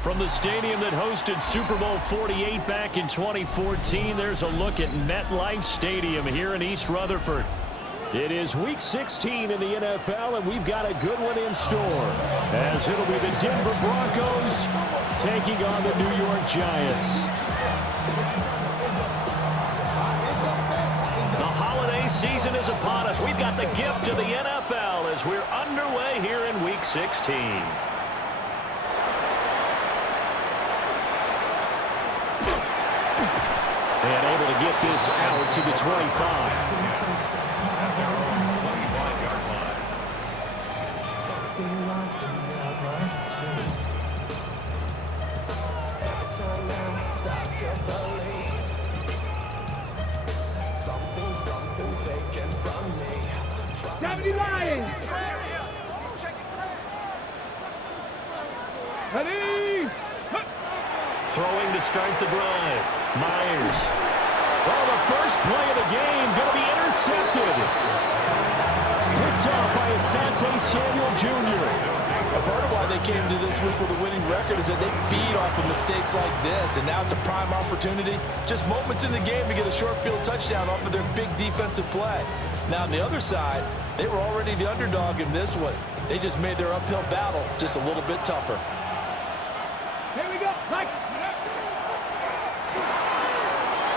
From the stadium that hosted Super Bowl 48 back in 2014, there's a look at MetLife Stadium here in East Rutherford. It is Week 16 in the NFL, and we've got a good one in store, as it'll be the Denver Broncos taking on the New York Giants. The holiday season is upon us. We've got the gift of the NFL as we're underway here in Week 16. And able to get this out to the 25. Lions! Ready! Throwing to start the drive. Myers. Well, the first play of the game going to be intercepted. Picked off by Asante Samuel Jr. A part of why they came to this week with a winning record is that they feed off of mistakes like this, and now it's a prime opportunity. Just moments in the game to get a short field touchdown off of their big defensive play. Now, on the other side, they were already the underdog in this one. They just made their uphill battle just a little bit tougher. Here we go.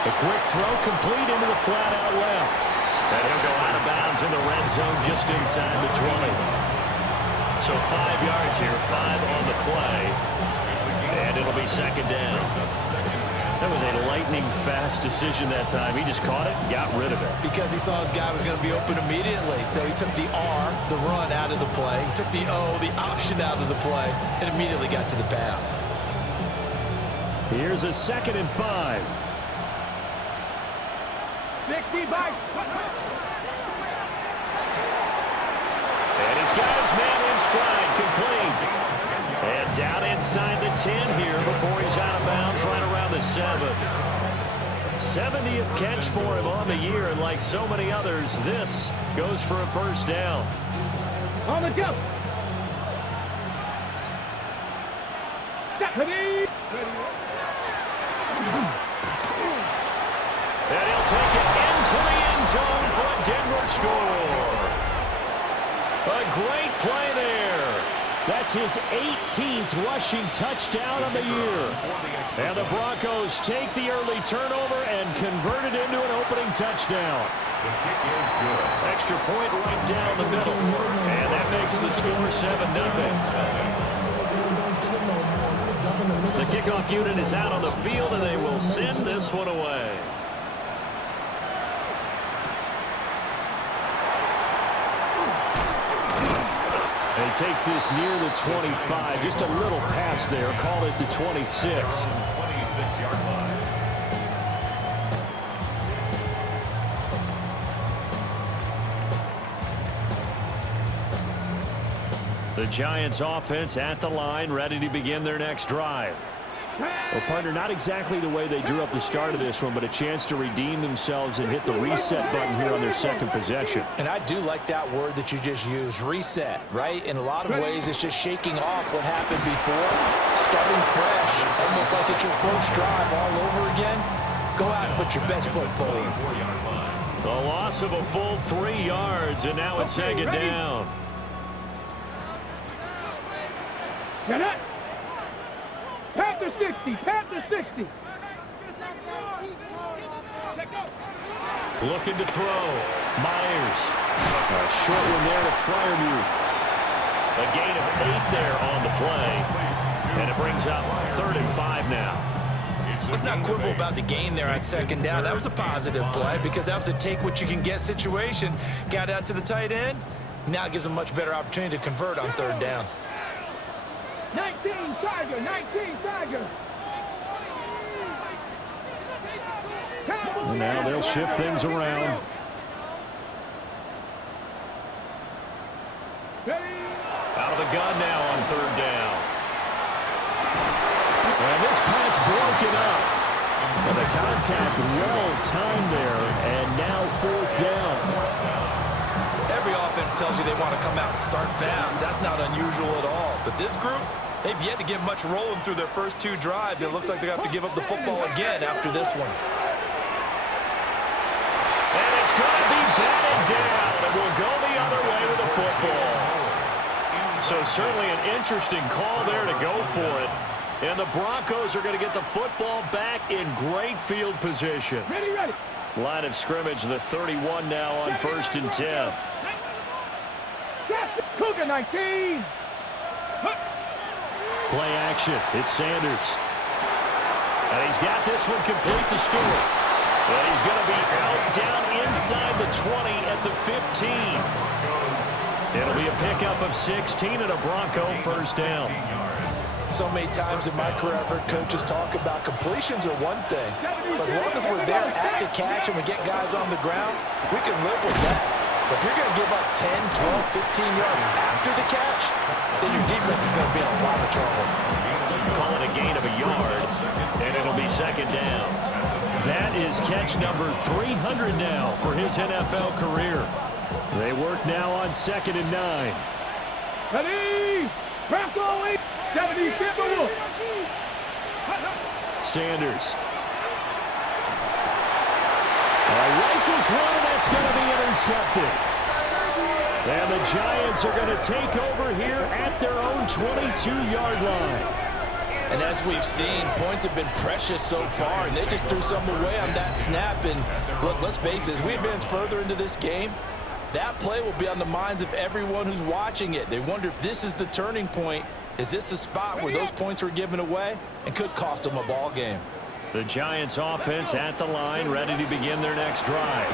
The quick throw complete into the flat out left. And he'll go out of bounds in the red zone just inside the 20. So 5 yards here, 5 on the play. And it'll be second down. That was a lightning-fast decision that time. He just caught it and got rid of it. Because he saw his guy was going to be open immediately. So he took the R, the run, out of the play. He took the O, the option, out of the play, and immediately got to the pass. Here's a 2nd and 5. 60 bikes. And he's got his man in stride, complete. And down inside the 10 here before he's out of bounds, right around the 7. 70th catch for him on the year, and like so many others, this goes for a first down. On the go. Ready. And he'll take it into the end zone for a Denver score. A great play there. That's his 18th rushing touchdown of the year. And the Broncos take the early turnover and convert it into an opening touchdown. The kick is good. Extra point right down the middle. And that makes the score 7-0. The kickoff unit is out on the field, and they will send this one away. And he takes this near the 25. Just a little pass there. Call it the 26. 26-yard line. The Giants offense at the line, ready to begin their next drive. Well, partner, not exactly the way they drew up the start of this one, but a chance to redeem themselves and hit the reset button here on their second possession. And I do like that word that you just used, reset, right? In a lot of ways, it's just shaking off what happened before, starting fresh, almost like it's your first drive all over again. Go out and put your best foot forward. The loss of a full 3 yards, and now it's second down. Get it. Pat the 60. Pat the 60. Looking to throw. Myers. A short one there to Freiermuth. A gain of 8 there on the play. And it brings up 3rd and 5 now. Let's not quibble about the gain there on second down. That was a positive play because that was a take-what-you-can-get situation. Got out to the tight end. Now it gives them a much better opportunity to convert on 3rd down. 19 Tiger. 19 Tiger. And now they'll shift things around. Out of the gun now on 3rd down. And this pass broken up. And the contact well timed there, and now 4th down. Every offense tells you they want to come out and start fast. That's not unusual at all. But this group, They've yet to get much rolling through their first 2 drives. It looks like they're going to have to give up the football again after this one. And it's going to be batted down. It will go the other way with the football. So certainly an interesting call there to go for it. And the Broncos are going to get the football back in great field position. Ready. Line of scrimmage, the 31 now on 1st and 10. Cougar 19. Play action. It's Sanders. And he's got this one complete to Stewart. And he's going to be out down inside the 20 at the 15. It'll be a pickup of 16 and a Bronco first down. So many times in my career, I've heard coaches talk about completions are one thing. But as long as we're there at the catch and we get guys on the ground, we can live with that. But if you're going to give up 10, 12, 15 yards after the catch, then your defense is going to be in a lot of trouble. Call it a gain of a yard, and it'll be second down. That is catch number 300 now for his NFL career. They work now on 2nd and 9. Ready. Bronco 8. 70, Timberwolf. Sanders. Rifles one, that's going to be intercepted. And the Giants are going to take over here at their own 22-yard line. And as we've seen, points have been precious so far, and they just threw some away on that snap. And look, let's face it, as we advance further into this game, that play will be on the minds of everyone who's watching it. They wonder if this is the turning point. Is this the spot where those points were given away and could cost them a ball game? The Giants offense at the line, ready to begin their next drive.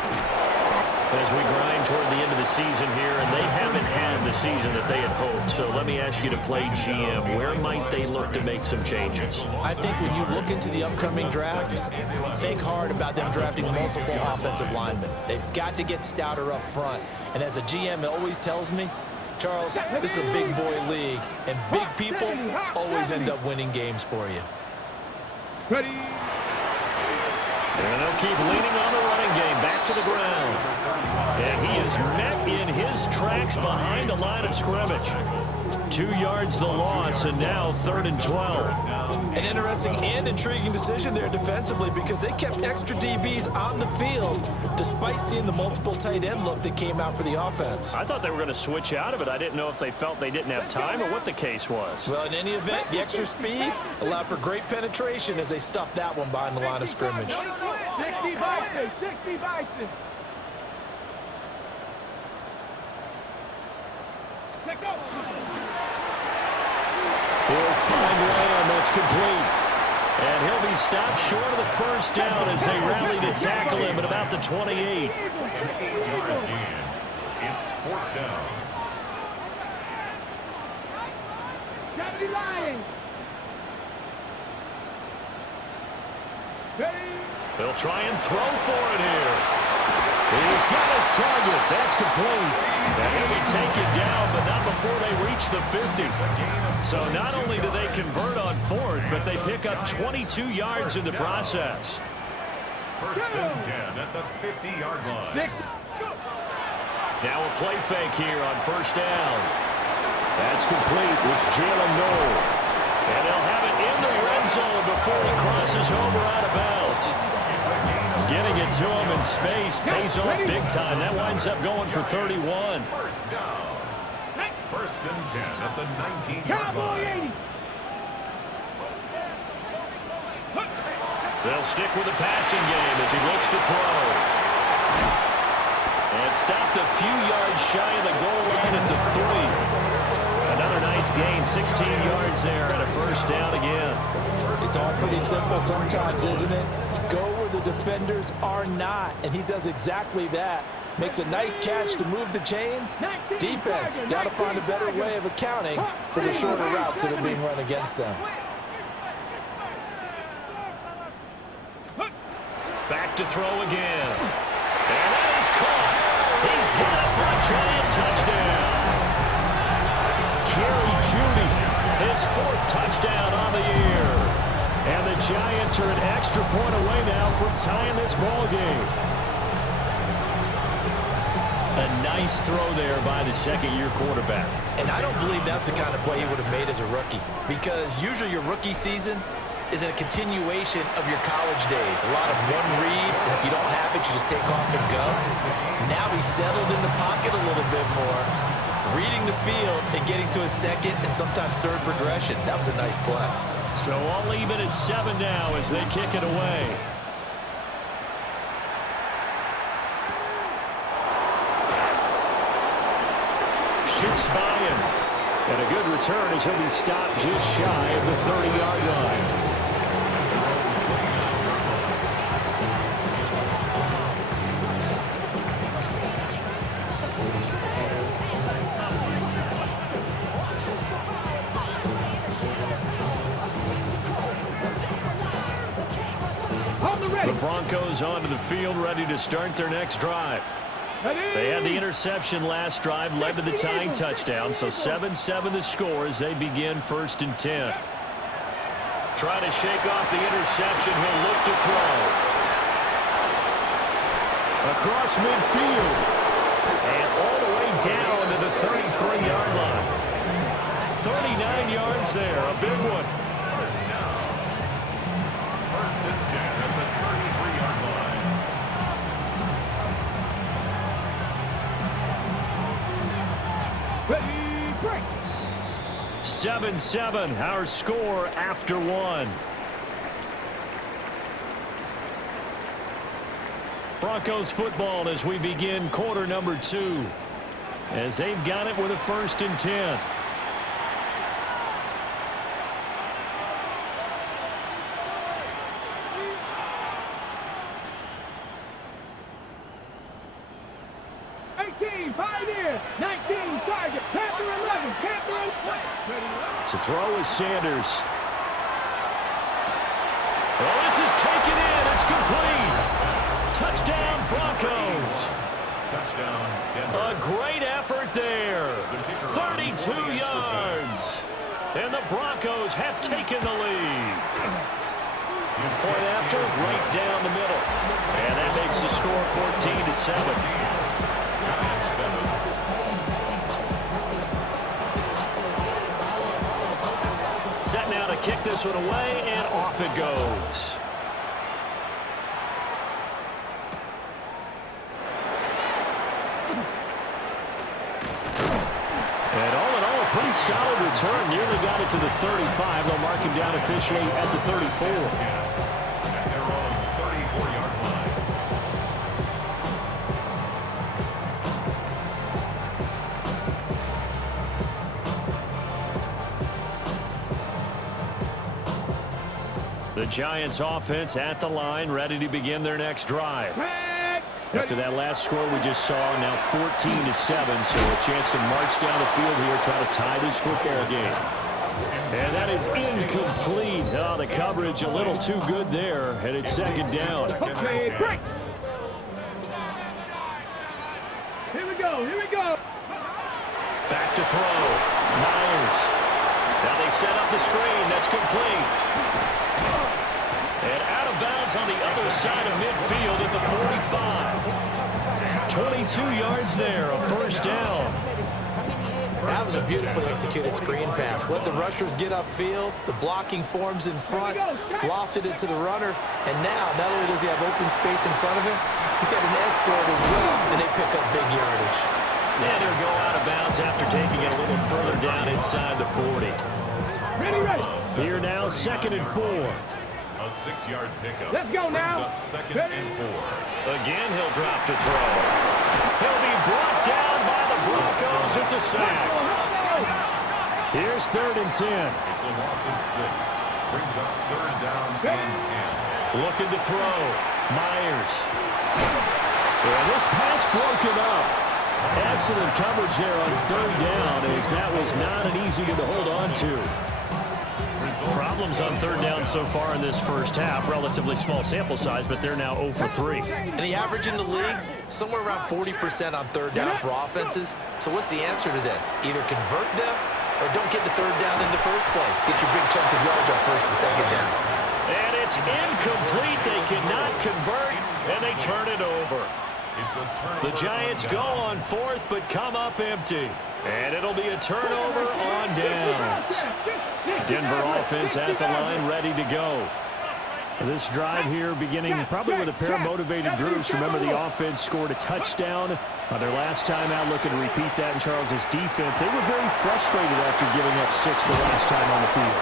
As we grind toward the end of the season here, and they haven't had the season that they had hoped. So let me ask you to play GM. Where might they look to make some changes? I think when you look into the upcoming draft, think hard about them drafting multiple offensive linemen. They've got to get stouter up front. And as a GM, it always tells me, Charles, this is a big boy league, and big people always end up winning games for you. Ready. And they'll keep leaning on the running game, back to the ground. And he is met in his tracks behind the line of scrimmage. 2 yards the loss, and now 3rd and 12. An interesting and intriguing decision there defensively, because they kept extra DBs on the field despite seeing the multiple tight end look that came out for the offense. I thought they were going to switch out of it. I didn't know if they felt they didn't have time or what the case was. Well, in any event, the extra speed allowed for great penetration as they stuffed that one behind the line of scrimmage. 60 Bison, 60 Bison. He'll find Lamb. That's complete. And he'll be stopped short of the first down as they rally to tackle him at about the 28. It's 4th down. 70 Lions. Ready. They'll try and throw for it here. He's got his target. That's complete. And he'll be taken down, but not before they reach the 50. So not only do they convert on 4th, but they pick up 22 yards in the process. 1st and 10 at the 50-yard line. Now a play fake here on 1st down. That's complete. It's Jalen Noel. And they'll have it in the red zone before he crosses over out of bounds. Getting it to him in space pays off big time. That winds up going for 31. 1st down. 1st and 10 at the 19-yard line. They'll stick with the passing game as he looks to throw. And stopped a few yards shy of the goal line at the 3. Another nice gain, 16 yards there, and a 1st down again. It's all pretty simple sometimes, isn't it? Go where the defenders are not, and he does exactly that. Makes a nice catch to move the chains. Defense got to find a better way of accounting for the shorter routes that are being run against them. Back to throw again. And that is caught. He's got it for a giant touchdown. Jerry Jeudy, his 4th touchdown on the year. And the Giants are an extra point away now from tying this ball game. A nice throw there by the second-year quarterback. And I don't believe that's the kind of play he would have made as a rookie, because usually your rookie season is a continuation of your college days. A lot of one read, and if you don't have it, you just take off and go. Now he's settled in the pocket a little bit more, reading the field and getting to a second and sometimes third progression. That was a nice play. So all even at 7 now as they kick it away. Shoots by him. And a good return as he'll be stopped just shy of the 30-yard line. The Broncos onto the field, ready to start their next drive. They had the interception last drive, led to the tying touchdown, so 7-7 the score as they begin 1st and 10. Trying to shake off the interception, he'll look to throw. Across midfield, and all the way down to the 33-yard line. 39 yards there, a big one. First down. 1st and 10 at the 33-yard line. 7-7, our score after 1. Broncos football as we begin quarter number 2. As they've got it with a 1st and 10. Pioneer, 19, target, Panther 11, Panther 11. To throw is Sanders. Well, this is taken in. It's complete. Touchdown, Broncos. Touchdown, Denver. A great effort there. 32 yards. And the Broncos have taken the lead. Point after, right down the middle. And that makes the score 14-7. Set now to kick this one away, and off it goes. And all in all, a pretty solid return. Nearly got it to the 35. They'll mark him down officially at the 34. At their own 34-yard line. The Giants offense at the line, ready to begin their next drive. After that last score we just saw, now 14-7, so a chance to march down the field here, try to tie this football game. And that is incomplete. Oh, the coverage a little too good there, and it's 2nd down. Okay, break. Here we go, here we go. Back to throw. Myers. Now they set up the screen. That's complete. And out of bounds on the other side of midfield at the 45. 22 yards there, a 1st down. That was a beautifully executed screen pass. Let the rushers get upfield. The blocking forms in front. Lofted it to the runner. And now, not only does he have open space in front of him, he's got an escort as well, and they pick up big yardage. And he'll go out of bounds after taking it a little further down inside the 40. Ready. Here now, 2nd and 4. A 6-yard pickup. Let's go now. Brings up 2nd and 4. Again, he'll drop to throw. He'll be brought down by the Broncos. It's a sack. Here's 3rd and 10. It's a loss of 6. Brings up 3rd down and 10. Looking to throw. Myers. Well, this pass broken up. Excellent coverage there on 3rd down, as that was not an easy one to hold on to. Problems on 3rd down so far in this first half. Relatively small sample size, but they're now 0 for 3. And the average in the league, somewhere around 40% on 3rd down for offenses. So what's the answer to this? Either convert them or don't get the 3rd down in the first place. Get your big chunks of yards on 1st and 2nd down. And it's incomplete. They cannot convert, and they turn it over. It's a turnover. The Giants go on fourth, but come up empty. And it'll be a turnover on downs. Denver offense at the line, ready to go. This drive here beginning probably with a pair of motivated groups. Remember, the offense scored a touchdown on their last time out. Looking to repeat that in Charles's defense. They were very frustrated after giving up 6 the last time on the field.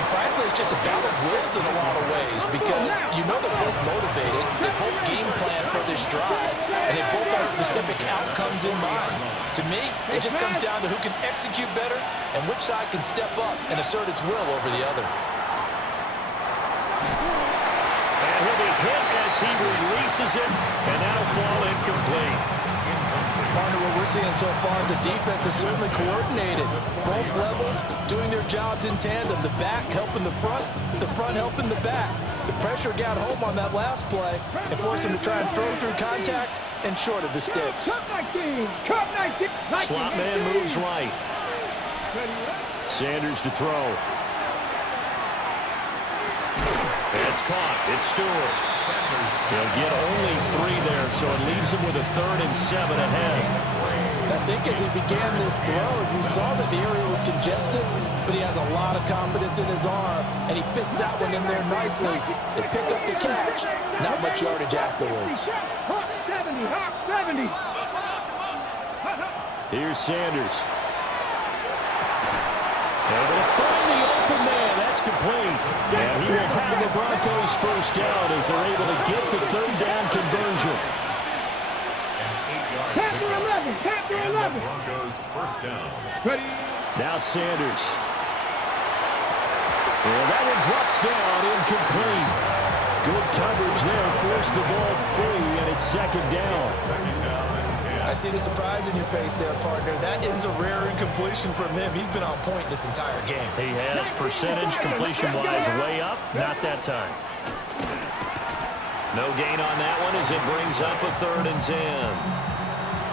And frankly, it's just a battle of wills in a lot of ways because you know they're both motivated. They both game plan for this drive, and they both have specific outcomes in mind. To me, it just comes down to who can execute better and which side can step up and assert its will over the other. And he'll be hit as he releases it, and that'll fall incomplete. Partner, what we're seeing so far is the defense is certainly coordinated. Both levels doing their jobs in tandem. The back helping the front helping the back. The pressure got home on that last play and forced him to try and throw through contact and short of the sticks. Slot man moves right. Sanders to throw. It's caught. It's Stewart. He'll get only 3 there, so it leaves him with a 3rd and 7 ahead. I think as he began this throw, you saw that the area was congested, but he has a lot of confidence in his arm, and he fits that one in there nicely. They pick up the catch. Not much yardage afterwards. Here's Sanders. Able to find the open man. That's complete. And he will have the Broncos first down as they're able to get the 3rd down conversion. Chapter 11. Broncos first down. Now Sanders. And that one drops down, incomplete. Good coverage there, forced the ball free, and it's 2nd down. I see the surprise in your face there, partner. That is a rare incompletion from him. He's been on point this entire game. He has percentage completion-wise way up, not that time. No gain on that one as it brings up a 3rd and 10.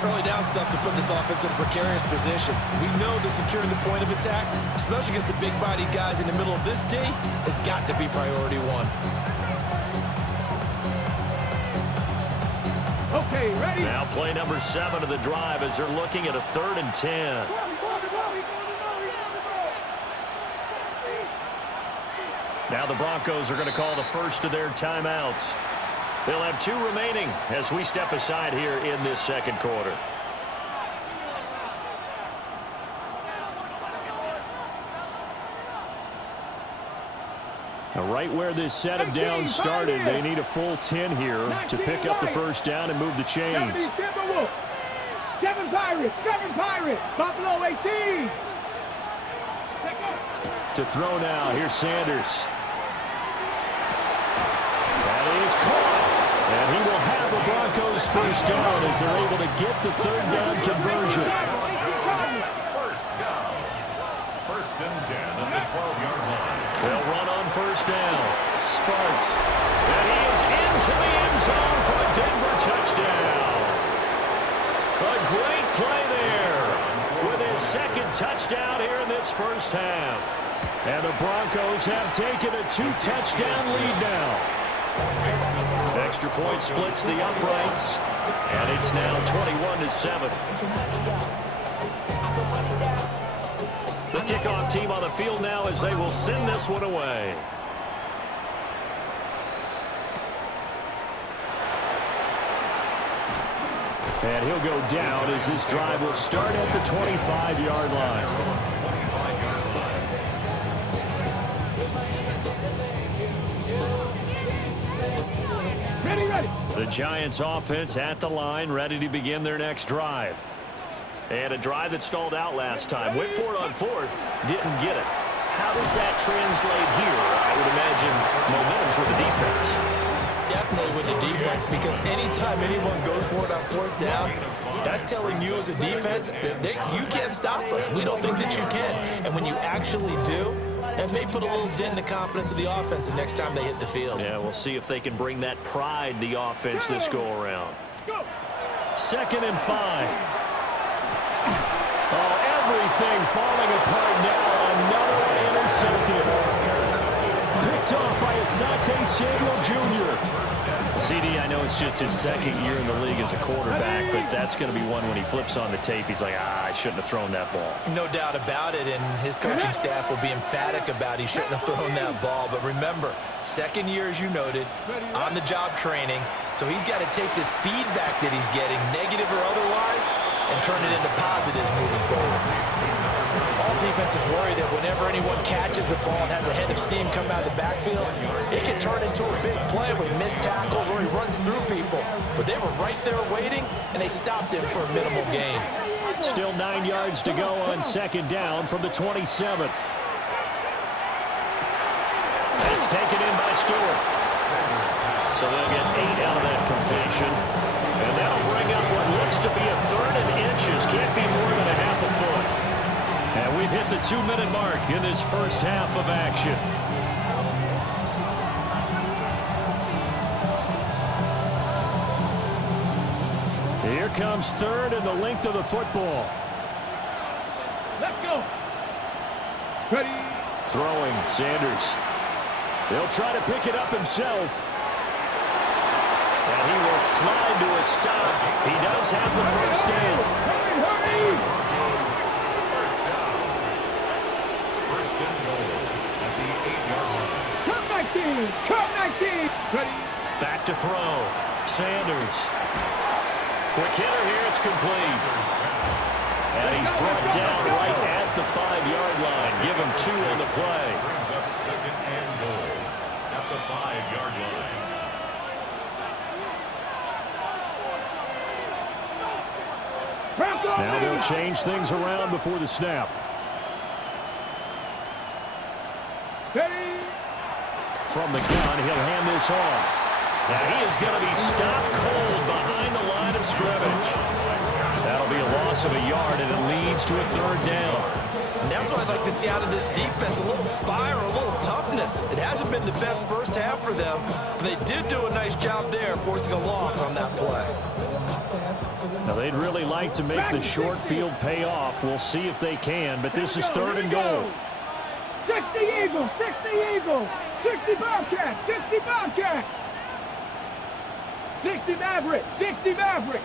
Early down stuff to put this offense in a precarious position. We know that securing the point of attack, especially against the big-bodied guys in the middle of this D, has got to be priority 1. Okay, ready? Now play number 7 of the drive as they're looking at a 3rd and 10. Now the Broncos are going to call the first of their timeouts. They'll have 2 remaining as we step aside here in this 2nd quarter. Right where this set of downs started, they need a full 10 here to pick up the first down and move the chains. 7 Pirates, Buffalo 18. To throw now, here's Sanders. That is caught. And he will have the Broncos first down as they're able to get the 3rd down conversion. First and 10 at the 12-yard line. They'll run on first down. Sparks. And he is into the end zone for a Denver touchdown. A great play there with his 2nd touchdown here in this first half. And the Broncos have taken a 2-touchdown lead now. Extra point splits the uprights. And it's now 21-7. The kickoff team on the field now as they will send this one away. And he'll go down as this drive will start at the 25-yard line. Ready. The Giants offense at the line, ready to begin their next drive. And a drive that stalled out last time. Went for it on 4th, didn't get it. How does that translate here? I would imagine momentum's with the defense. Definitely with the defense, because anytime anyone goes for it on 4th down, that's telling you as a defense that you can't stop us. We don't think that you can. And when you actually do, that may put a little dent in the confidence of the offense the next time they hit the field. Yeah, we'll see if they can bring that pride, the offense, this go-around. 2nd and 5. Oh, everything falling apart now. Another one intercepted. Picked off by Asante Samuel Jr. CD, I know it's just his second year in the league as a quarterback, but that's going to be one when he flips on the tape, he's like, I shouldn't have thrown that ball. No doubt about it, and his coaching staff will be emphatic about he shouldn't have thrown that ball. But remember, second year, as you noted, on-the-job training, so he's got to take this feedback that he's getting, negative or otherwise, and turn it into positives moving forward. All defenses worry that whenever anyone catches the ball and has a head of steam come out of the backfield, it can turn into a big play with missed tackles or he runs through people. But they were right there waiting, and they stopped him for a minimal gain. Still 9 yards to go on second down from the 27. That's taken in by Stewart. So they'll get 8 out of that completion. And that'll bring up what looks to be a third and inches. Can't be more than a half a foot. And we've hit the 2-minute mark in this first half of action. Here comes third and the length of the football. Let's go. Ready. Throwing, Sanders. He'll try to pick it up himself. And he will slide to a stop. He does have the first down. Hurry, hurry. First down. First and goal at the 8-yard line. Cut 19. Ready. Back to throw. Sanders. Quick hitter here. It's complete. And he's brought down right at the 5-yard line. Give him 2 on the play. Brings up second and goal at the 5-yard line. Now they'll change things around before the snap. Ready. From the gun, he'll hand this off. Now he is going to be stopped cold behind the line of scrimmage. That'll be a loss of a yard, and it leads to a third down. And that's what I'd like to see out of this defense, a little fire, a little toughness. It hasn't been the best first half for them, but they did do a nice job there forcing a loss on that play. Now they'd really like to make the short field pay off. We'll see if they can, but this is third and goal. 60 Eagles, 60 Eagles, 60 Bobcats, 60 Bobcats. 60 Mavericks, 60 Mavericks.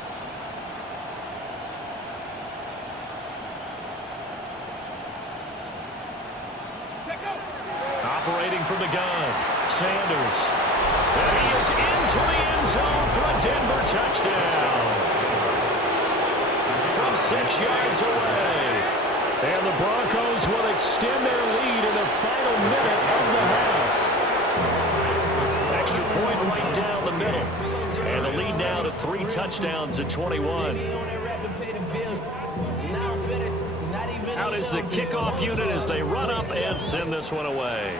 Operating from the gun, Sanders. And he is into the end zone for a Denver touchdown. From 6 yards away. And the Broncos will extend their lead in the final minute of the half. Extra point right down the middle. And the lead now to 3 touchdowns at 21. Out is the kickoff unit as they run up and send this one away.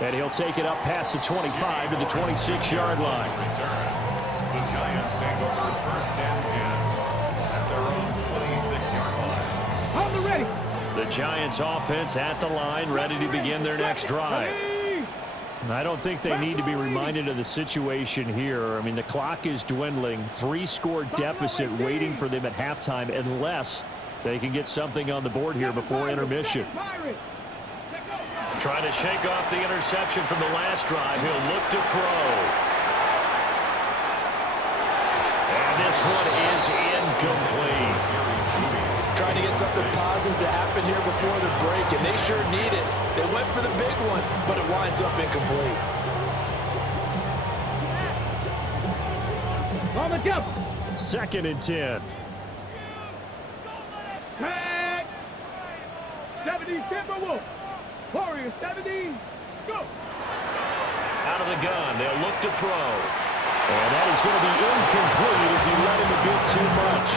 And he'll take it up past the 25 to the 26-yard line. Return. The Giants take over first and 10 at their own 26-yard line. On the ready. The Giants offense at the line, ready to begin their next drive. I don't think they need to be reminded of the situation here. I mean, the clock is dwindling. 3-score deficit waiting for them at halftime unless they can get something on the board here before intermission. Trying to shake off the interception from the last drive. He'll look to throw. And this one is incomplete. Trying to get something positive to happen here before the break, and they sure need it. They went for the big one, but it winds up incomplete. On the jump. 2nd and 10. Tag. 70 Timberwolves. Warriors 70. Go. Out of the gun, they'll look to throw. And that is going to be incomplete as he let him a bit too much.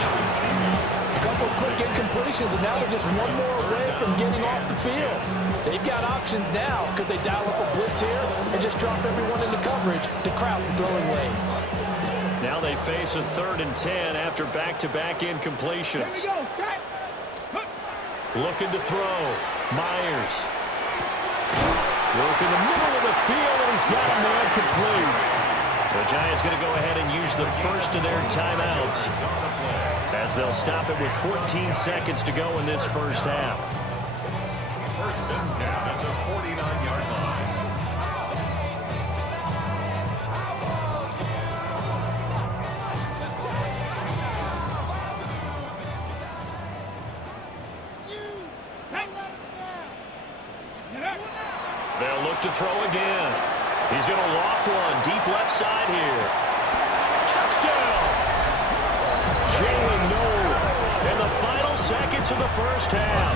A couple quick incompletions, and now they're just one more away from getting off the field. They've got options now. Could they dial up a blitz here and just drop everyone into coverage to crowd the throwing lanes? Now they face a 3rd and 10 after back-to-back incompletions. Here we go. Set. Looking to throw. Myers. Work in the middle of the field, and he's got a man complete. The Giants going to go ahead and use the first of their timeouts as they'll stop it with 14 seconds to go in this first half. First and 10 at the 49-yard line. They'll look to throw again. He's going to loft one deep left side here. Touchdown! Jalen Noel in the final seconds of the first half.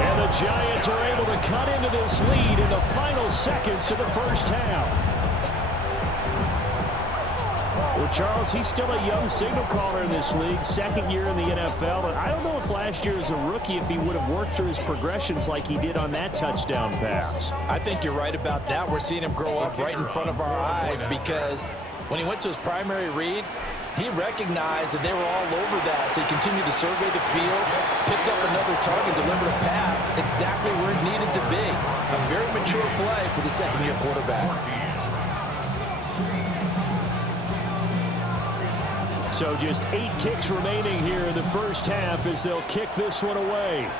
And the Giants are able to cut into this lead in the final seconds of the first half. Well, Charles, he's still a young signal caller in this league, second year in the NFL. And I don't know if last year as a rookie, if he would have worked through his progressions like he did on that touchdown pass. I think you're right about that. We're seeing him grow up right in front of our eyes because when he went to his primary read, he recognized that they were all over that. So he continued to survey the field, picked up another target, delivered a pass exactly where it needed to be. A very mature play for the second-year quarterback. So just 8 ticks remaining here in the first half as they'll kick this one away.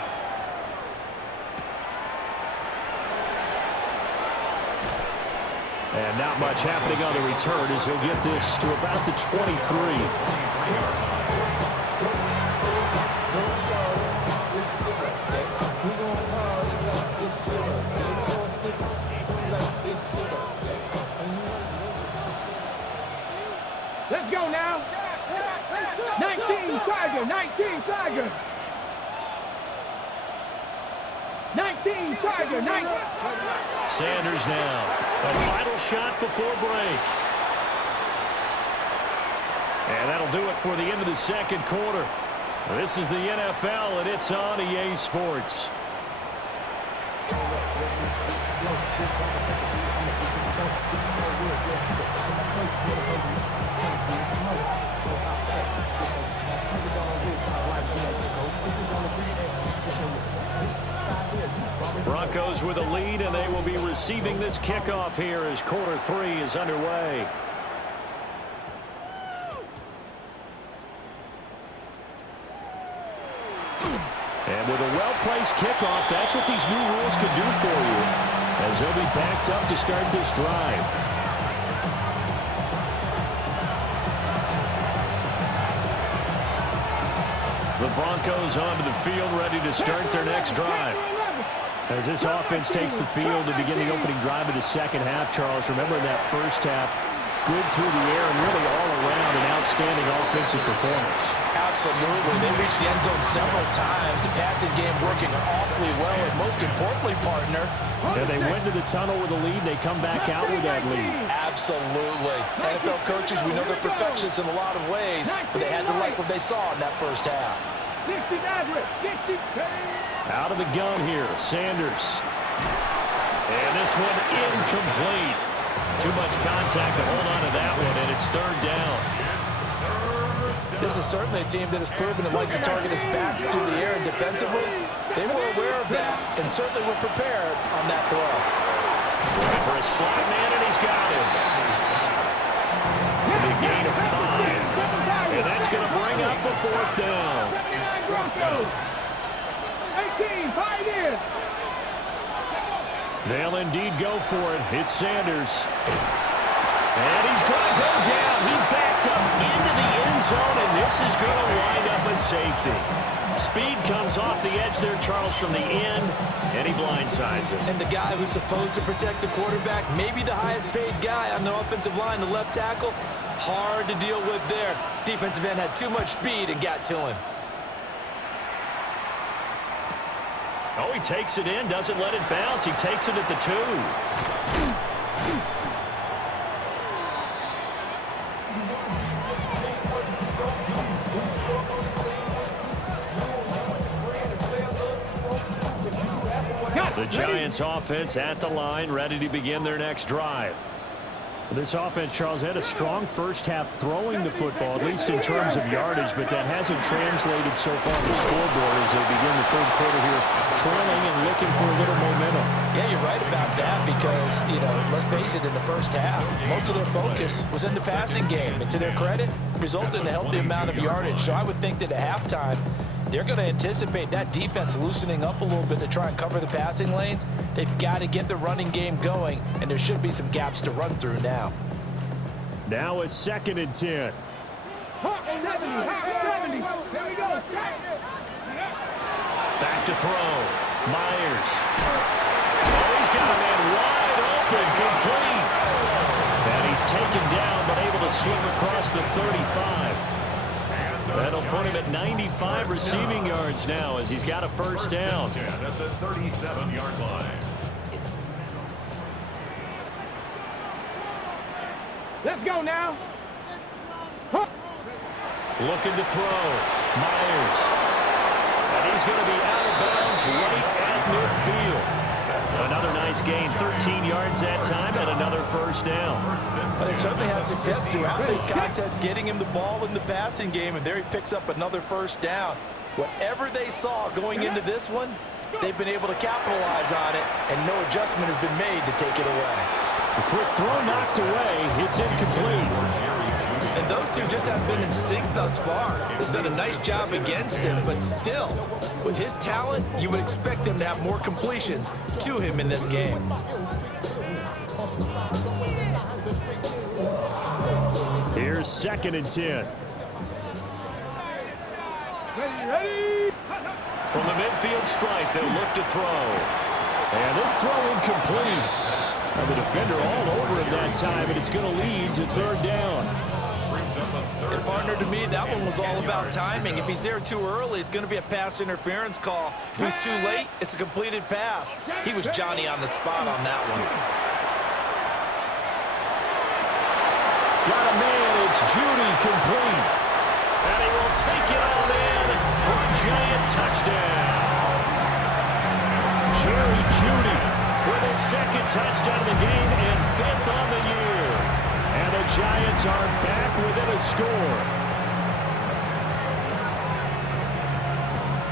And not much happening on the return as he'll get this to about the 23. Let's go now. 19 Tiger, 19 Tiger. 19 Tiger, 19. Sanders now. A final shot before break. And that'll do it for the end of the second quarter. This is the NFL, and it's on EA Sports. Broncos with a lead, and they will be receiving this kickoff here as quarter 3 is underway. And with a well-placed kickoff, that's what these new rules can do for you, as they'll be backed up to start this drive. The Broncos onto the field, ready to start their next drive. As this offense takes the field to begin the opening drive of the second half, Charles, remember in that first half, good through the air and really all around an outstanding offensive performance. Absolutely. They reached the end zone several times. The passing game working awfully well, and most importantly, partner, and they went to the tunnel with a lead. They come back out with that lead. Absolutely. NFL coaches, we know they're perfectionists in a lot of ways, but they had to like what they saw in that first half. Out of the gun here, Sanders. And this one incomplete. Too much contact to hold on to that one, and it's third down. This is certainly a team that has proven it likes to target its backs through the air and defensively. They were aware of that and certainly were prepared on that throw. Going for a slot man, and he's got him. A gain of 5. And that's going to bring up the fourth down. 18, 5 in. They'll indeed go for it. It's Sanders. And he's going to go down. He backed up into the end zone, and this is going to wind up a safety. Speed comes off the edge there, Charles, from the end, and he blindsides him. And the guy who's supposed to protect the quarterback, maybe the highest paid guy on the offensive line, the left tackle, hard to deal with there. Defensive end had too much speed and got to him. Oh, he takes it in, doesn't let it bounce. He takes it at the 2. The Giants offense at the line, ready to begin their next drive. This offense, Charles, had a strong first half throwing the football, at least in terms of yardage, but that hasn't translated so far on the scoreboard as they begin the third quarter here, trailing and looking for a little momentum. Yeah, you're right about that because, let's face it, in the first half, most of their focus was in the passing game. And to their credit, resulted in a healthy amount of yardage. So I would think that at halftime, they're going to anticipate that defense loosening up a little bit to try and cover the passing lanes. They've got to get the running game going, and there should be some gaps to run through now. Now it's 2nd and 10. Hawk 70, Hawk 70. There we go. Back to throw. Myers. Oh, he's got a man wide open, complete. And he's taken down, but able to slip across the 35. That'll put him at 95 receiving yards now as he's got a first down. At the 37-yard line. Let's go now. Looking to throw. Myers. And he's going to be out of bounds right at midfield. Another nice gain, 13 yards that time, and another first down. Well, they certainly had success throughout this contest, getting him the ball in the passing game, and there he picks up another first down. Whatever they saw going into this one, they've been able to capitalize on it, and no adjustment has been made to take it away. A quick throw knocked away. It's incomplete. And those two just haven't been in sync thus far. They've done a nice job against him, but still, with his talent, you would expect him to have more completions to him in this game. Here's 2nd and 10. Ready. From the midfield stripe, they'll look to throw. And this throw incomplete. And the defender all over him that time, and it's going to lead to 3rd down. And partner, to me, that one was all about timing. If he's there too early, it's going to be a pass interference call. If he's too late, it's a completed pass. He was Johnny on the spot on that one. Got a man, it's Judy, complete. And he will take it on in for a giant touchdown. Jerry Judy with his 2nd touchdown of the game and 5th on the year. And the Giants are back within a score.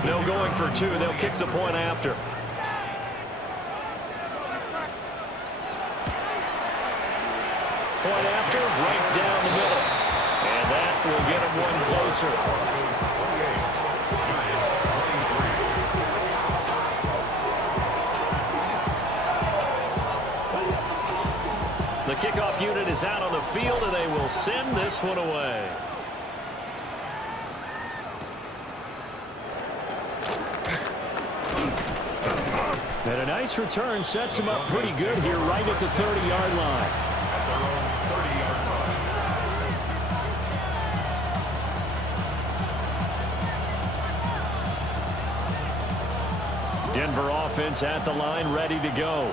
They'll going for 2. They'll kick the point after. Point after, right down the middle. And that will get him one closer. The kickoff unit is out on the field, and they will send this one away. And a nice return sets him up pretty good here right at the 30-yard line. At their own 30-yard line. Denver offense at the line, ready to go.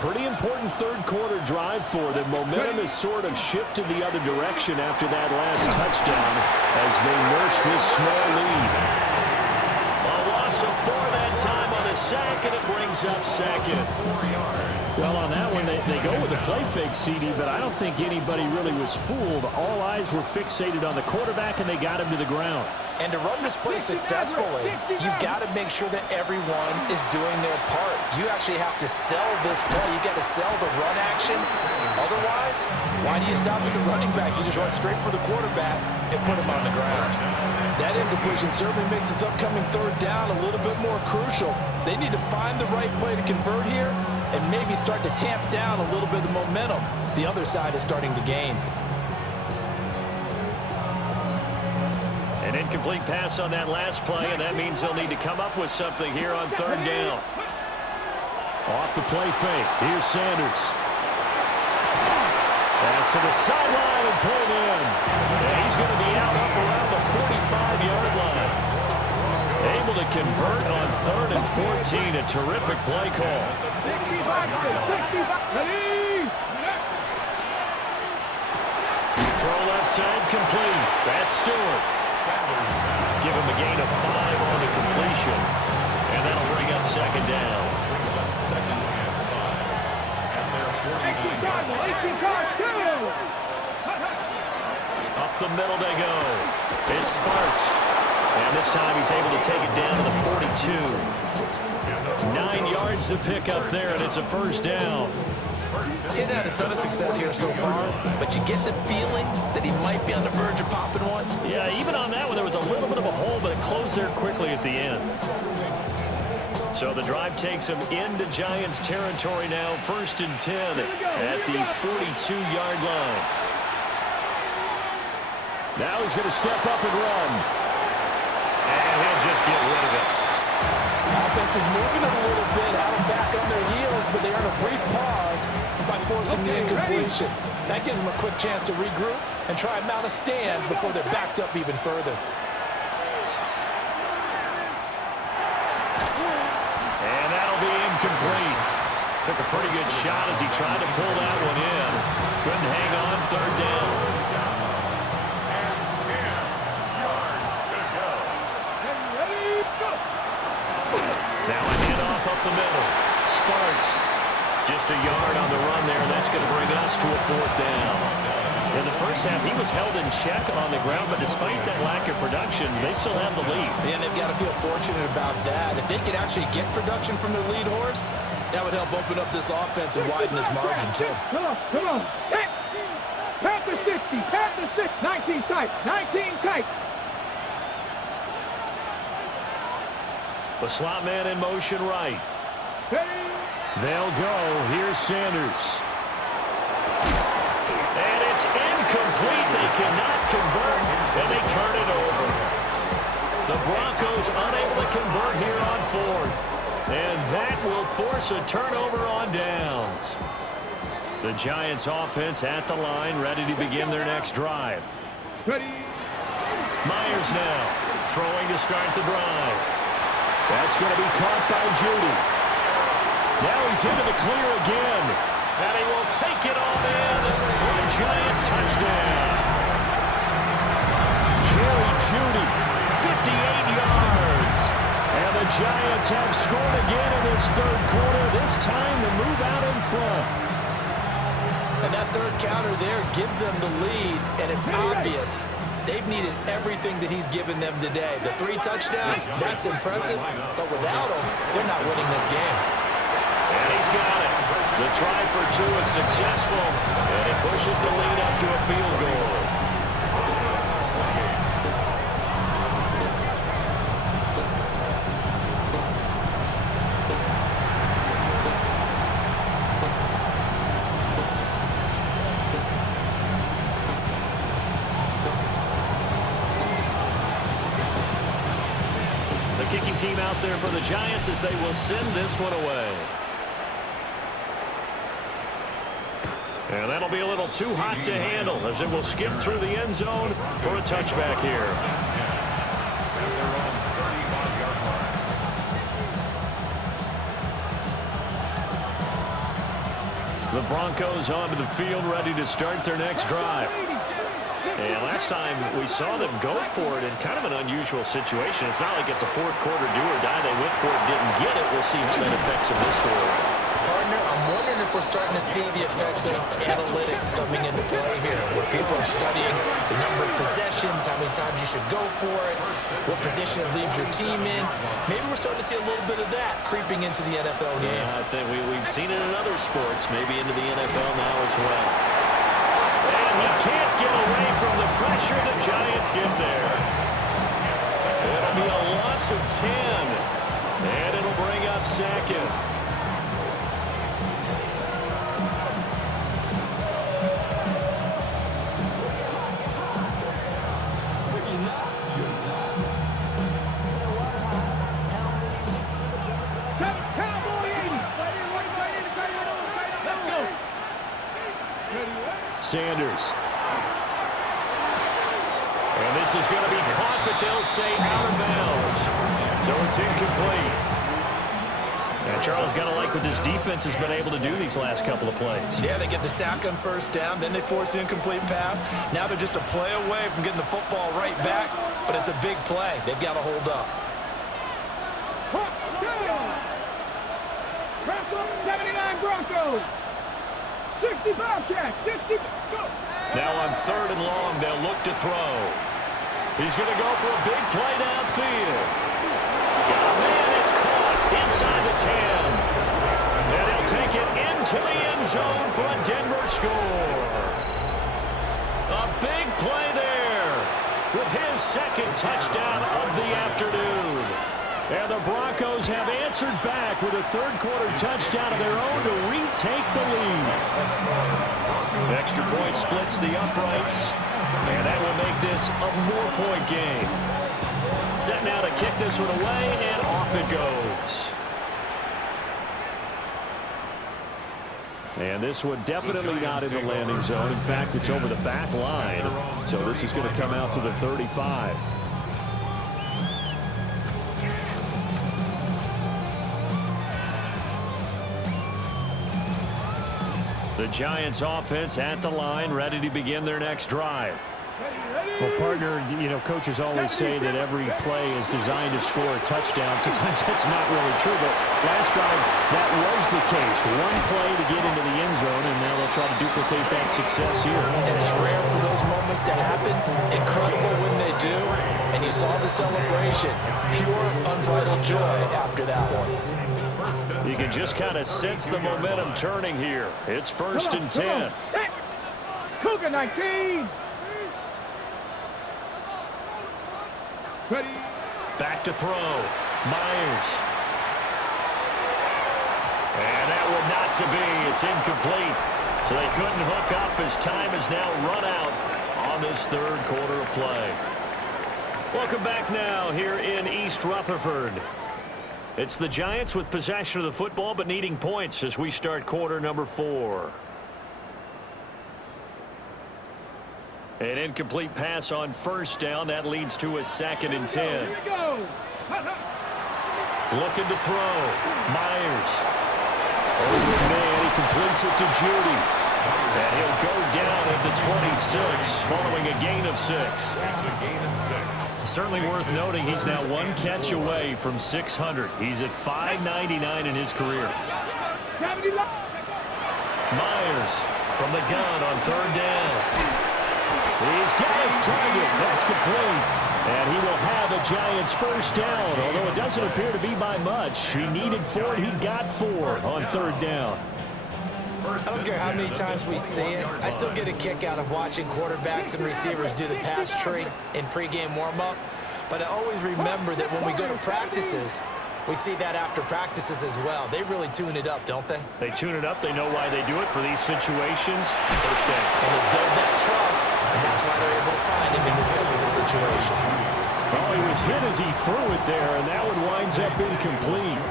Pretty important third quarter drive for them. Momentum has sort of shifted the other direction after that last touchdown as they nurse this small lead. A loss of 4 that time on the sack, and it brings up 2nd. Well, on that one, they go with a play fake, CD, but I don't think anybody really was fooled. All eyes were fixated on the quarterback, and they got him to the ground. And to run this play successfully, you've got to make sure that everyone is doing their part. You actually have to sell this play. You've got to sell the run action. Otherwise, why do you stop at the running back? You just run straight for the quarterback and put him on the ground. That incompletion certainly makes this upcoming 3rd down a little bit more crucial. They need to find the right play to convert here and maybe start to tamp down a little bit of the momentum the other side is starting to gain. An incomplete pass on that last play, and that means they'll need to come up with something here on 3rd down. Off the play fake. Here's Sanders. Pass to the sideline and pulled in. And he's going to be out up around the 45-yard line. Able to convert on 3rd and 14. A terrific play call. 65, ready. Throw left side complete. That's Stewart. Give him a gain of 5 on the completion. And that'll bring up 2nd down. Brings up 2nd and 5. And they're 49 yards. 18 cards, to take it down to the 42. 9 yards to pick up there, and it's a first down. He's had a ton of success here so far, but you get the feeling that he might be on the verge of popping one. Yeah, even on that one, there was a little bit of a hole, but it closed there quickly at the end. So the drive takes him into Giants territory now, 1st and 10 at the 42-yard line. Now he's going to step up and run. And he'll just get rid of it. Offense is moving it a little bit, had them back on their heels, but they earn a brief pause by forcing the incompletion. That gives them a quick chance to regroup and try and mount a stand before they're backed up even further. And that'll be incomplete. Took a pretty good shot as he tried to pull that one in. Couldn't hang on, 3rd down. Now a handoff up the middle. Sparks. Just a yard on the run there. That's going to bring us to a 4th down. In the first half, he was held in check on the ground, but despite that lack of production, they still have the lead. And they've got to feel fortunate about that. If they could actually get production from their lead horse, that would help open up this offense and widen this margin, too. Come on. Pat the 60. Pat the 6. 19 tight. 19 tight. The slot man in motion right. They'll go. Here's Sanders. And it's incomplete. They cannot convert, and they turn it over. The Broncos unable to convert here on 4th. And that will force a turnover on downs. The Giants offense at the line, ready to begin their next drive. Myers now throwing to start the drive. That's going to be caught by Judy. Now he's into the clear again. And he will take it on in for a Giant touchdown. Jerry Judy, 58 yards. And the Giants have scored again in this 3rd quarter. This time to move out in front. And that 3rd counter there gives them the lead, and it's obvious they've needed everything that he's given them today. The 3 touchdowns, that's impressive, but without him, they're not winning this game. And he's got it. The try for 2 is successful, and it pushes the lead up to a field goal. Kicking team out there for the Giants as they will send this one away. And that'll be a little too hot to handle as it will skip through the end zone for a touchback here. The Broncos onto the field ready to start their next drive. And last time we saw them go for it in kind of an unusual situation. It's not like it's a 4th quarter do or die. They went for it, didn't get it. We'll see how that affects them this score. Partner, I'm wondering if we're starting to see the effects of analytics coming into play here, where people are studying the number of possessions, how many times you should go for it, what position it leaves your team in. Maybe we're starting to see a little bit of that creeping into the NFL game. Yeah, I think we've seen it in other sports, maybe into the NFL now as well. And he can't get away from the pressure. The Giants get there. It'll be a loss of 10. And it'll bring up 2nd. Sanders. And this is going to be caught, but they'll say out of bounds. So it's incomplete. Now, Charles, got to like what this defense has been able to do these last couple of plays. Yeah, they get the sack on 1st down, then they force the incomplete pass. Now they're just a play away from getting the football right back, but it's a big play. They've got to hold up. 79 Broncos. 65 catch. 60. Go. Now on 3rd and long, they'll look to throw. He's going to go for a big play downfield. zone for a Denver score. A big play there with his second touchdown of the afternoon. And the Broncos have answered back with a third-quarter touchdown of their own to retake the lead. Extra point splits the uprights, and that will make this a 4-point game. Set now to kick this one away, and off it goes. And this one definitely not in the landing zone. In fact, it's over the back line. So this is going to come out to the 35. The Giants offense at the line, ready to begin their next drive. Well, partner, you know, coaches always say that every play is designed to score a touchdown. Sometimes that's not really true, but last time that was the case. One play to get into the end zone, and now they'll try to duplicate that success here. And it's rare for those moments to happen. Incredible when they do. And you saw the celebration. Pure, unbridled joy after that one. You can just kind of sense the momentum turning here. It's 1st and 10. Cougar 19. Ready. Back to throw. Myers. And that one not to be. It's incomplete. So they couldn't hook up as time is now run out on this third quarter of play. Welcome back now here in East Rutherford. It's the Giants with possession of the football but needing points as we start quarter number 4. An incomplete pass on first down. That leads to a 2nd and 10. Looking to throw. Myers. Open man. He completes it to Judy. And he'll go down at the 26 following a gain of 6. It's a gain of 6. Certainly worth noting he's now one catch away from 600. He's at 599 in his career. Myers from the gun on 3rd down. He's got his target. That's complete. And he will have a Giants first down, although it doesn't appear to be by much. He needed 4, and he got 4 on 3rd down. I don't care how many times we see it. I still get a kick out of watching quarterbacks and receivers do the pass tree in pregame warm-up. But I always remember that when we go to practices, we see that after practices as well. They really tune it up, don't they? They tune it up. They know why they do it for these situations. First down. And they build that trust, and that's why they're able to find him in this type of a situation. Well, he was hit as he threw it there, and that one winds up incomplete.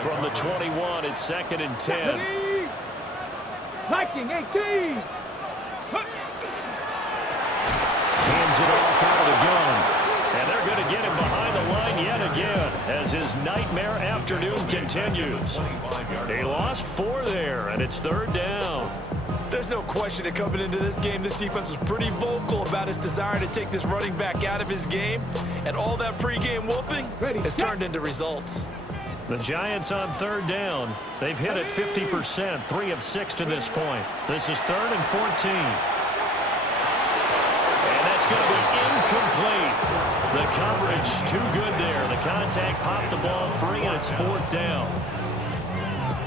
From the 21, it's 2nd and 10. Viking 18. Hands it off out of the gun. And they're going to get him behind the line yet again as his nightmare afternoon continues. They lost 4 there, and it's 3rd down. There's no question that coming into this game, this defense was pretty vocal about his desire to take this running back out of his game. And all that pregame wolfing has turned into results. The Giants on 3rd down. They've hit it 50%, 3 of 6 to this point. This is 3rd and 14. And that's going to be incomplete. The coverage too good there. The contact popped the ball free, and it's 4th down.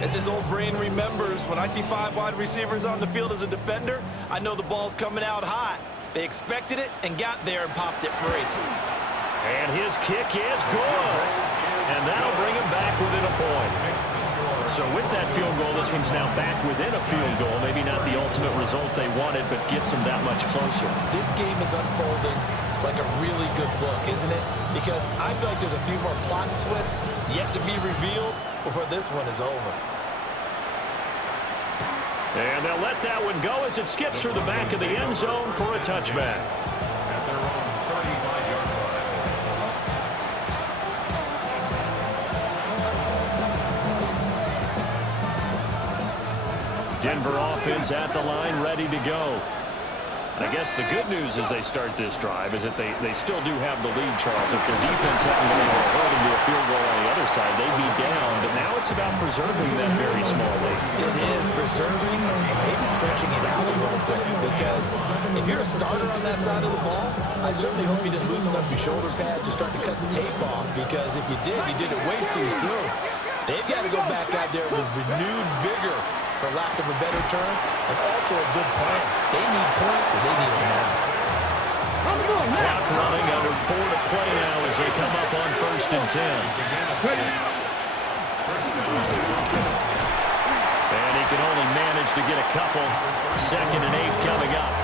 As his old brain remembers, when I see 5 wide receivers on the field as a defender, I know the ball's coming out hot. They expected it and got there and popped it free. And his kick is good. And that'll bring him back within a point. So with that field goal, this one's now back within a field goal. Maybe not the ultimate result they wanted, but gets them that much closer. This game is unfolding like a really good book, isn't it? Because I feel like there's a few more plot twists yet to be revealed before this one is over. And they'll let that one go as it skips through the back of the end zone for a touchback. At their own 35-yard line. Denver offense at the line, ready to go. I guess the good news as they start this drive is that they still do have the lead, Charles. If their defense hadn't been able to hold them to a field goal on the other side, they'd be down. But now it's about preserving that very small lead. It is preserving and maybe stretching it out a little bit, because if you're a starter on that side of the ball, I certainly hope you didn't loosen up your shoulder pads or start to cut the tape off, because if you did it way too soon. They've got to go back out there with renewed vigor for lack of a better term, and also a good plan. They need points, and they need them now. Clock running, under 4 to play now as they come up on 1st and 10. And he can only manage to get a couple. 2nd and 8 coming up.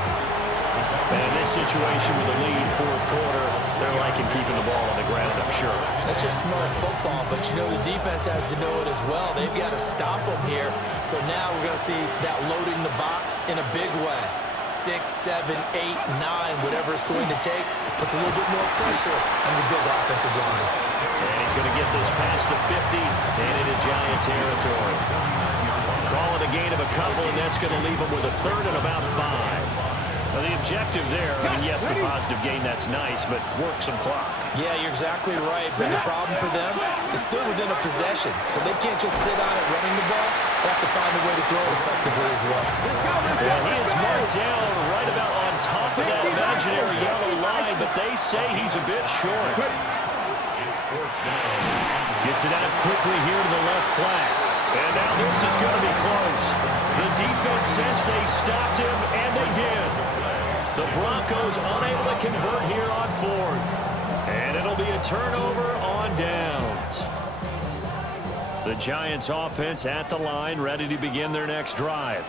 And this situation with the lead, 4th quarter, they're liking keeping the ball on the ground, I'm sure. That's just smart football, but you know the defense has to know it as well. They've got to stop them here. So now we're going to see that loading the box in a big way. 6, 7, 8, 9, whatever it's going to take, puts a little bit more pressure on the big offensive line. And he's going to get this past the 50 and into Giant territory. Call it a gain of a couple, and that's going to leave him with a 3rd and about 5. Well, the objective there, I mean, yes, the positive gain, that's nice, but work some clock. Yeah, you're exactly right, but the problem for them is still within a possession, so they can't just sit on it running the ball. They have to find a way to throw it effectively as well. Well, he is marked down right about on top of that imaginary yellow line, but they say he's a bit short. Gets it out quickly here to the left flat. And now this is going to be close. The defense says they stopped him, and they did. The Broncos unable to convert here on 4th. And it'll be a turnover on downs. The Giants offense at the line, ready to begin their next drive.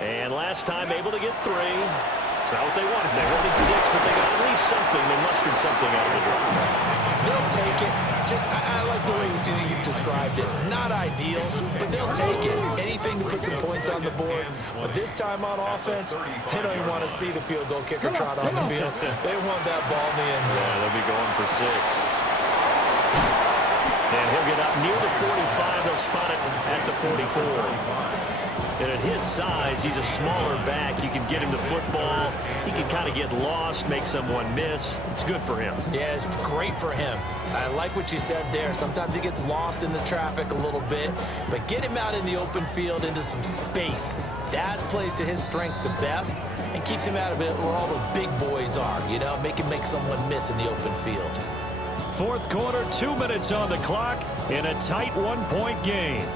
And last time able to get 3. It's not what they wanted. They wanted 6, but they got at least something. They mustered something out of the drive. They'll take it. I like the way you've described it. Not ideal, but they'll take it. Anything to put some points on the board. But this time on offense, they don't even want to see the field goal kicker trot on the field. They want that ball in the end zone. Yeah, they'll be going for 6. And he'll get up near the 45. They'll spot it at the 44. And at his size, he's a smaller back. You can get him to football. He can kind of get lost, make someone miss. It's good for him. Yeah, it's great for him. I like what you said there. Sometimes he gets lost in the traffic a little bit, but get him out in the open field into some space. That plays to his strengths the best and keeps him out of it where all the big boys are, you know, make someone miss in the open field. 4th quarter, 2 minutes on the clock in a tight 1-point game.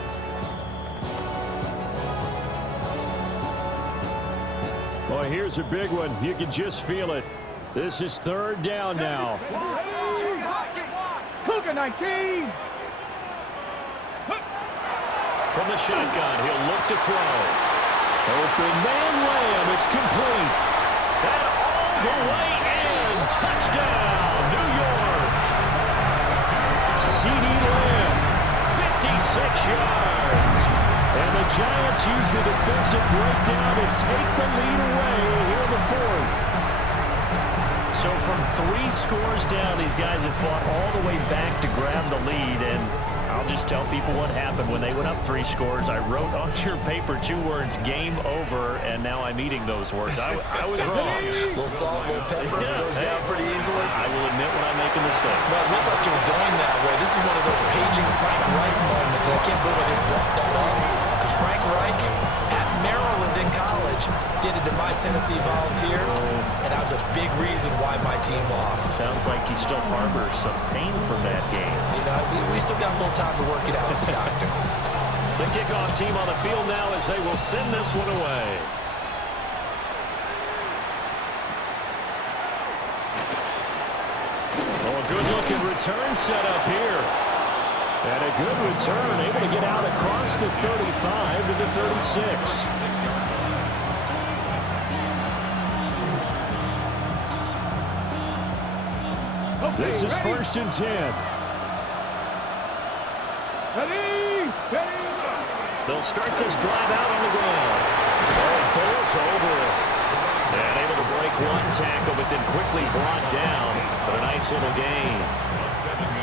Well, here's a big one. You can just feel it. This is 3rd down now. Cougar 19. From the shotgun, he'll look to throw. Open man Lamb. It's complete. And all the way in. Touchdown, New York. CeeDee Lamb, 56 yards. And the Giants use the defensive breakdown to take the lead away here in the 4th. So from 3 scores down, these guys have fought all the way back to grab the lead. And I'll just tell people what happened when they went up 3 scores. I wrote on your paper 2 words, game over, and now I'm eating those words. I was wrong. A little salt, a little pepper, goes down pretty easily. I will admit when I make a mistake. Well, it looked like it was going that way. This is one of those paging Frank Reich moments, and I can't believe I just brought that up. Because Frank Reich at Maryland in college did it to my Tennessee Volunteers, and that was a big reason why my team lost. Sounds like he still harbors some pain from that game. You know, we still got a little time to work it out with the doctor. The kickoff team on the field now as they will send this one away. Oh, a good-looking return set up here. And a good return, able to get out across the 35 to the 36. This is 1st and 10. They'll start this drive out on the ground. Oh, Bulls over it. And able to break 1 tackle, but then quickly brought down. But a nice little gain.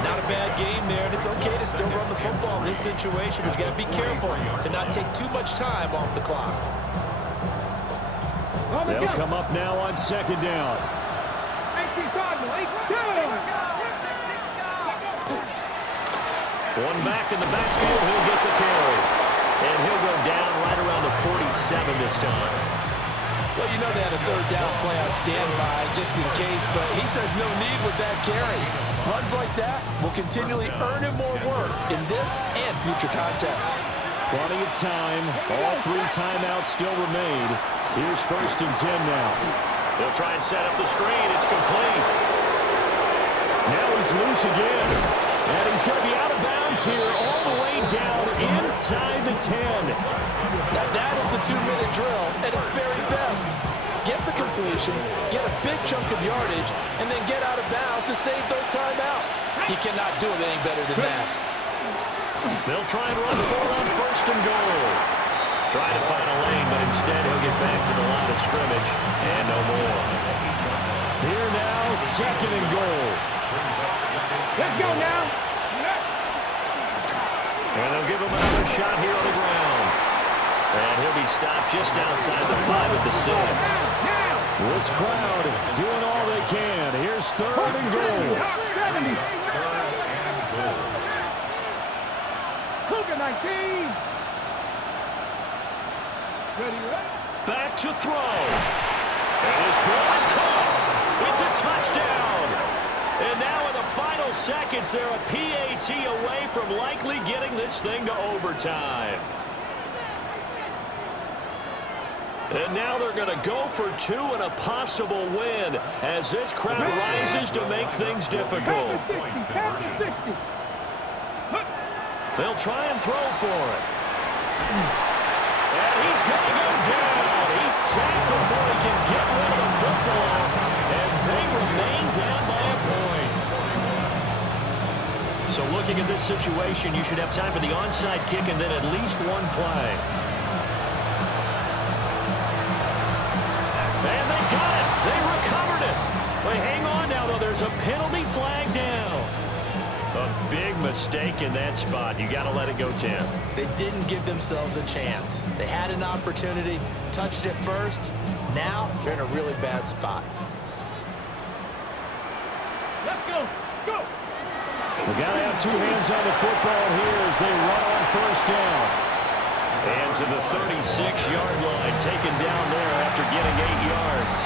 Not a bad game there, and it's okay to still run the football in this situation, but you got to be careful to not take too much time off the clock. They'll come up now on 2nd down. One back in the backfield, he'll get the carry. And he'll go down right around the 47 this time. Well, you know they had a 3rd down play on standby just in case, but he says no need with that carry. Runs like that will continually earn him more work in this and future contests. Plenty of time. All 3 timeouts still remain. Here's 1st and 10 now. They'll try and set up the screen. It's complete. Now he's loose again. And he's going to be out of bounds here all the way down inside the 10. Now that is the 2-minute drill at its very best. Get the completion, get a big chunk of yardage, and then get out of bounds to save those timeouts. You cannot do it any better than that. They'll try and run for it on 1st and goal. Try to find a lane, but instead he'll get back to the line of scrimmage and no more. Here now, 2nd and goal. Let's go now. And they'll give him another shot here on the ground. And he'll be stopped just outside the 5 at the 6. This crowd doing all they can. Here's 3rd and goal. 70. Cougar 19. Ready, right? Back to throw. And his ball is caught. It's a touchdown. And now in the final seconds, they're a PAT away from likely getting this thing to overtime. And now they're going to go for 2 and a possible win as this crowd rises to make things difficult. They'll try and throw for it. And he's going to go down. He's sacked before he can get rid of the football. And they remain down by a point. So looking at this situation, you should have time for the onside kick and then at least 1 play. And they got it. They recovered it. Wait, hang on now, though. There's a penalty flag down. A big mistake in that spot. You got to let it go, Tim. They didn't give themselves a chance. They had an opportunity, touched it first. Now they're in a really bad spot. Let's go. Go. We got to have 2 hands on the football here as they run on 1st down. And to the 36-yard line, taken down there after getting 8 yards.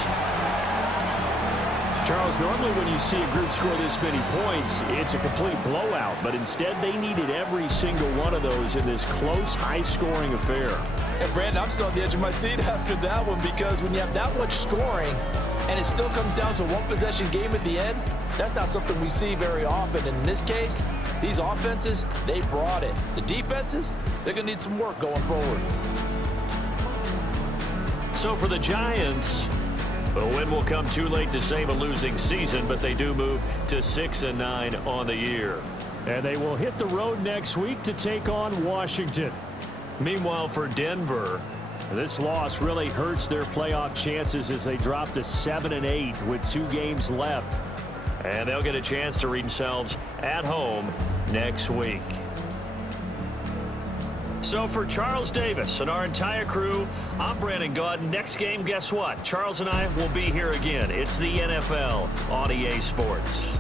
Charles, normally when you see a group score this many points, it's a complete blowout. But instead, they needed every single one of those in this close, high-scoring affair. And, Brandon, I'm still on the edge of my seat after that one because when you have that much scoring and it still comes down to a 1-possession game at the end, that's not something we see very often. And in this case, these offenses, they brought it. The defenses, they're going to need some work going forward. So for the Giants, the win will come too late to save a losing season, but they do move to 6-9 on the year. And they will hit the road next week to take on Washington. Meanwhile, for Denver, this loss really hurts their playoff chances as they drop to 7-8 with 2 games left. And they'll get a chance to read themselves at home next week. So for Charles Davis and our entire crew, I'm Brandon Gaudin. Next game, guess what? Charles and I will be here again. It's the NFL on EA Sports.